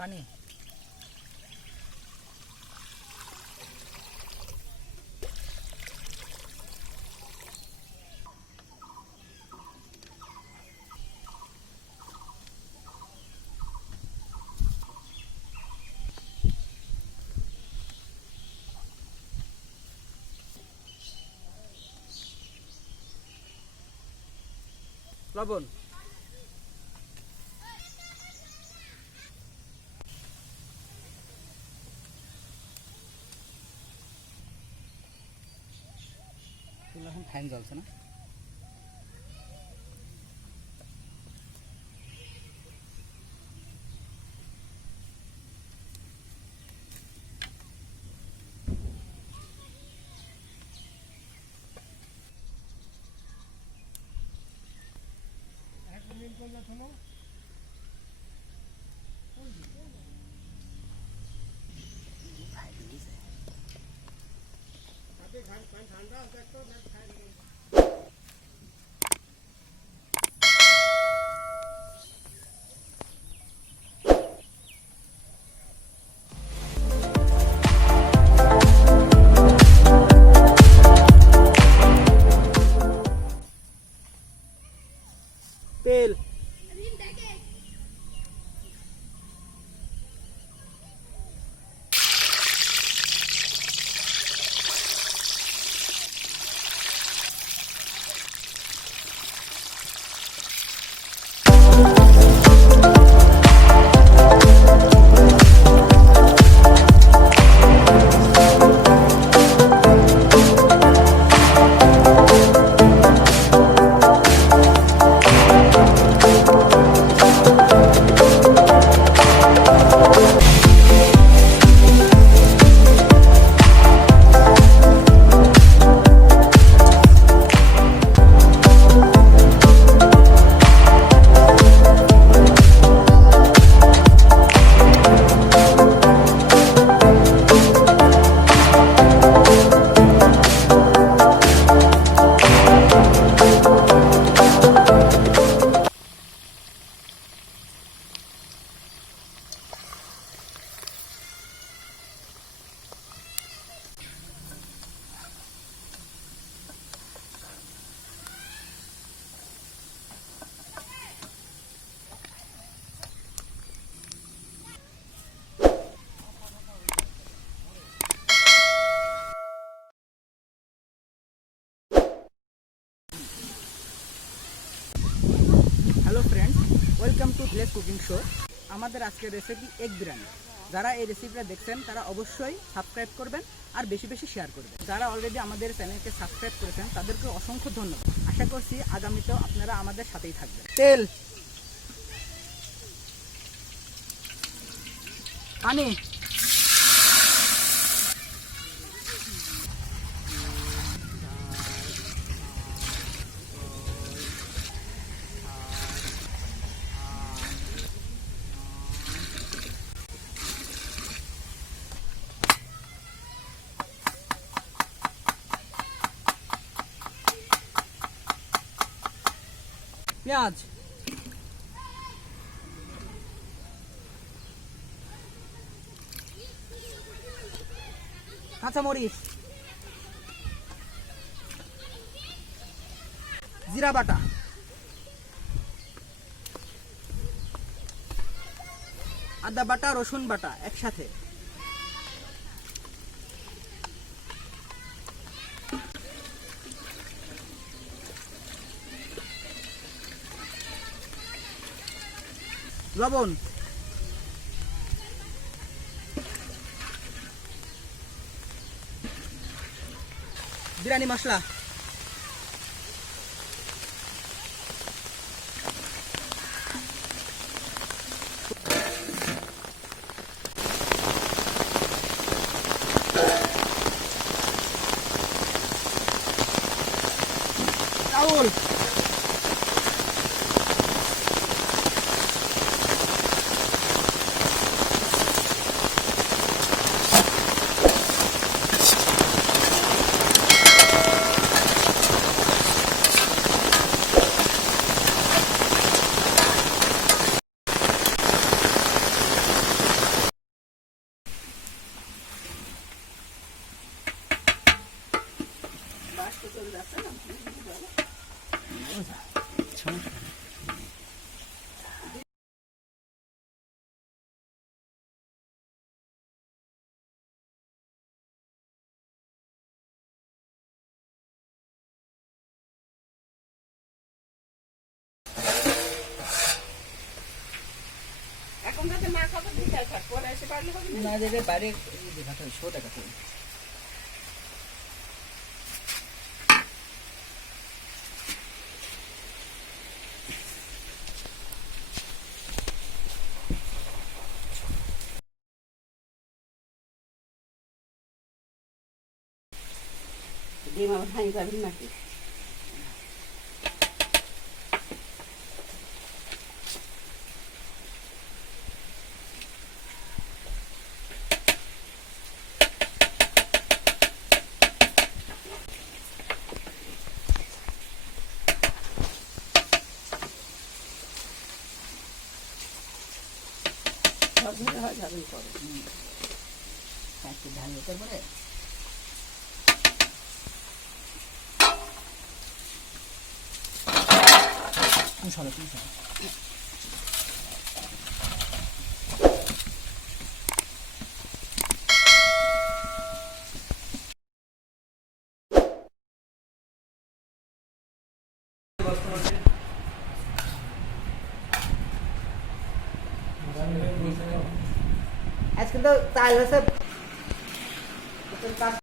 পানি লবণ এখন ফ্যান জ্বলছে না তেল hello friends, welcome to village cooking show. আমাদের আজকের রেসিপি এগ বিরিয়ানি। যারা এই রেসিপিটা দেখছেন তারা অবশ্যই সাবস্ক্রাইব করবেন আর বেশি বেশি শেয়ার করবেন। যারা অলরেডি আমাদের চ্যানেলকে সাবস্ক্রাইব করেছেন তাদেরকে অসংখ্য ধন্যবাদ। আশা করছি আগামীতেও আপনারা আমাদের সাথেই থাকবেন। তেল, পানি, পেঁয়াজ, কাঁচামরিচ, জিরা বাটা, আদা বাটা, রসুন বাটা একসাথে, লবণ, বিরিয়ানি মশলা, চাউল, এখন যাতে না খাবে দিতে থাক পরে এসে পারলে হবে না যেতে বাইরে দেখাতে হবে শো দেখাতে হবে ডিম আবার ভাঙি যাবেন নাকি যাবেন পরে একটু ঢাল হতে পারে সরো তুমি সরো আজকে তো তাই হয়েছে কাজ